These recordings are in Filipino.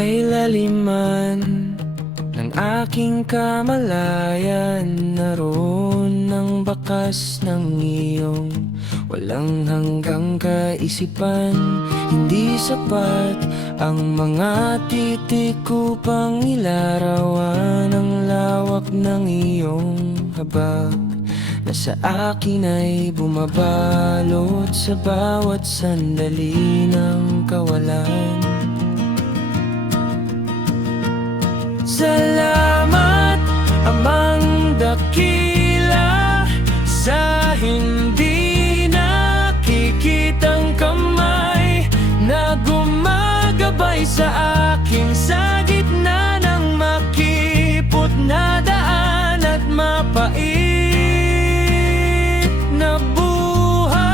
Kay laliman ng aking kamalayan, naroon ang bakas ng iyong walang hanggang kaisipan. Hindi sapat ang mga titik upang ilarawan ang lawak ng iyong habag, na sa akin ay bumabalot sa bawat sandali ng kawalan. Salamat, Amang dakila, sa hindi nakikitang kamay na gumagabay sa akin sa gitna ng makipot na daan at mapait na buhay.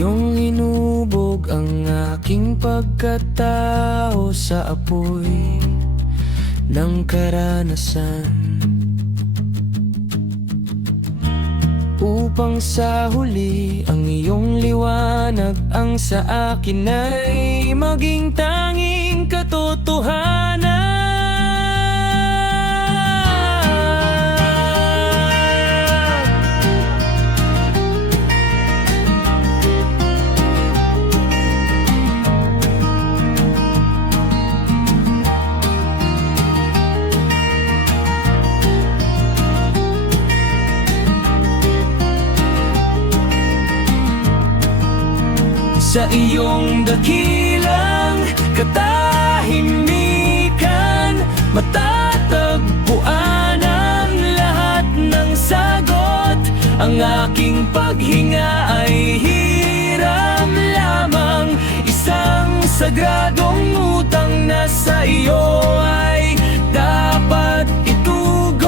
Iyong inubog ang aking pagkatao sa apoy ng karanasan, upang sa huli ang iyong liwanag ang sa akin ay maging tanging katotohanan. Sa iyong dakilang katahimikan, matatagpuan ang lahat ng sagot. Ang aking paghinga ay hiram lamang, isang sagradong utang na sa iyo ay dapat itugot.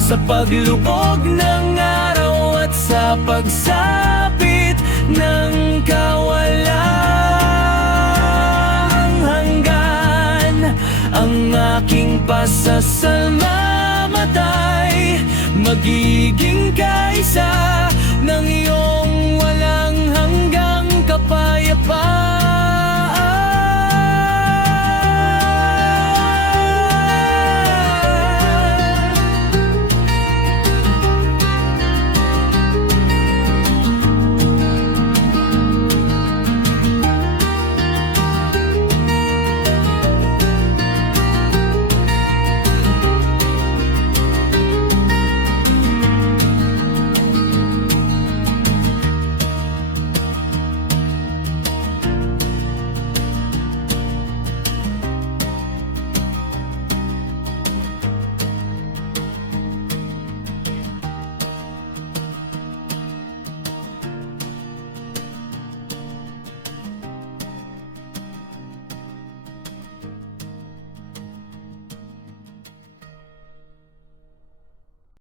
Sa paglubog ng araw at sa pagsapit ng kawalang hanggan, ang aking pasasalamat ay magiging kaisa ng iyong